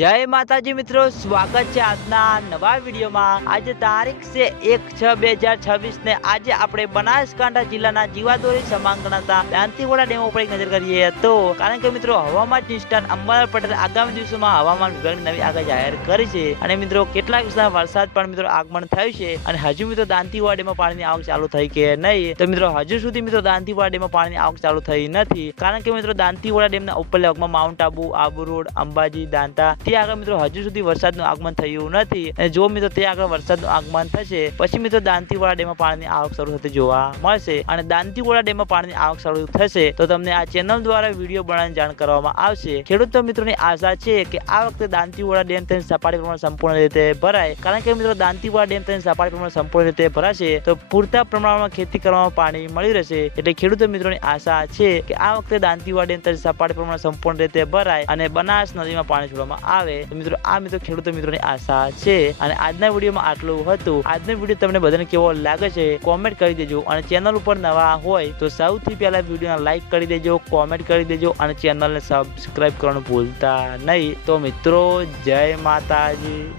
जय माताजी मित्रों, स्वागत है આજના નવા વિડીયોમાં। આજે તારીખ છે 1/6/2026 ને આજે આપણે બનાસકાંઠા જિલ્લાના જીવાદોરી સમાન ગણાતા દાંતીવાડા ડેમ ઉપર એક નજર કરીએ તો કારણ કે મિત્રો હવામાન નિષ્ણાત અંબાલાલ પટેલ આગામી દિવસોમાં હવામાન વિભાગની નવી આગાહી જાહેર કરી છે અને મિત્રો કેટલાક વિસ્તારમાં વરસાદ પણ મિત્રો આગમન થયું છે અને હજુ મિત્રો દાંતીવાડા ડેમમાં પાણીની આવક ચાલુ થઈ કે નહીં તો મિત્રો હજુ સુધી મિત્રો દાંતીવાડા ડેમમાં પાણીની આવક ચાલુ થઈ નથી કારણ કે મિત્રો દાંતીવાડા ડેમના ઉપરના ભાગમાં માઉન્ટ આબુ, આબુ રોડ, અંબાજી, દાંતા ત્યાં આગળ મિત્રો હજુ સુધી વરસાદનું આગમન થયું નથી અને જો મિત્રો ત્યાં આગળ વરસાદનું આગમન થશે પછી મિત્રો દાંતીવાડા ડેમમાં પાણીની આવક શરૂ થતી જોવા મળશે અને દાંતીવાડા ડેમમાં પાણીની આવક શરૂ થશે તો તમને આ ચેનલ દ્વારા વિડીયો બનાવીને જાણ કરવામાં આવશે। ખેડૂત મિત્રોની આશા છે કે આ વખતે દાંતીવાડા ડેમ તેની સપાટી પ્રમાણે સંપૂર્ણ રીતે ભરાય કારણ કે મિત્રો દાંતીવાડા ડેમ તેની સપાટી પ્રમાણે સંપૂર્ણ રીતે ભરાશે તો પૂરતા પ્રમાણમાં ખેતી કરવામાં પાણી મળી રહેશે એટલે ખેડૂત મિત્રોની આશા છે કે આ વખતે દાંતીવાડા ડેમ તેની સપાટી પ્રમાણે સંપૂર્ણ રીતે ભરાય અને બનાસ નદીમાં પાણી છોડવામાં આવે। મિત્રો આ મિત્રો ખેડૂત મિત્રોની આશા છે અને આજના વિડીયોમાં આટલું હતું। આજનો વિડીયો તમને બધાને કેવો લાગે છે કોમેન્ટ કરી દેજો અને ચેનલ ઉપર નવા હોય તો સૌથી પહેલા વિડીયોને લાઈક કરી દેજો, કોમેન્ટ કરી દેજો અને ચેનલને સબસ્ક્રાઇબ કરવાનું ભૂલતા નહીં। તો મિત્રો જય માતાજી।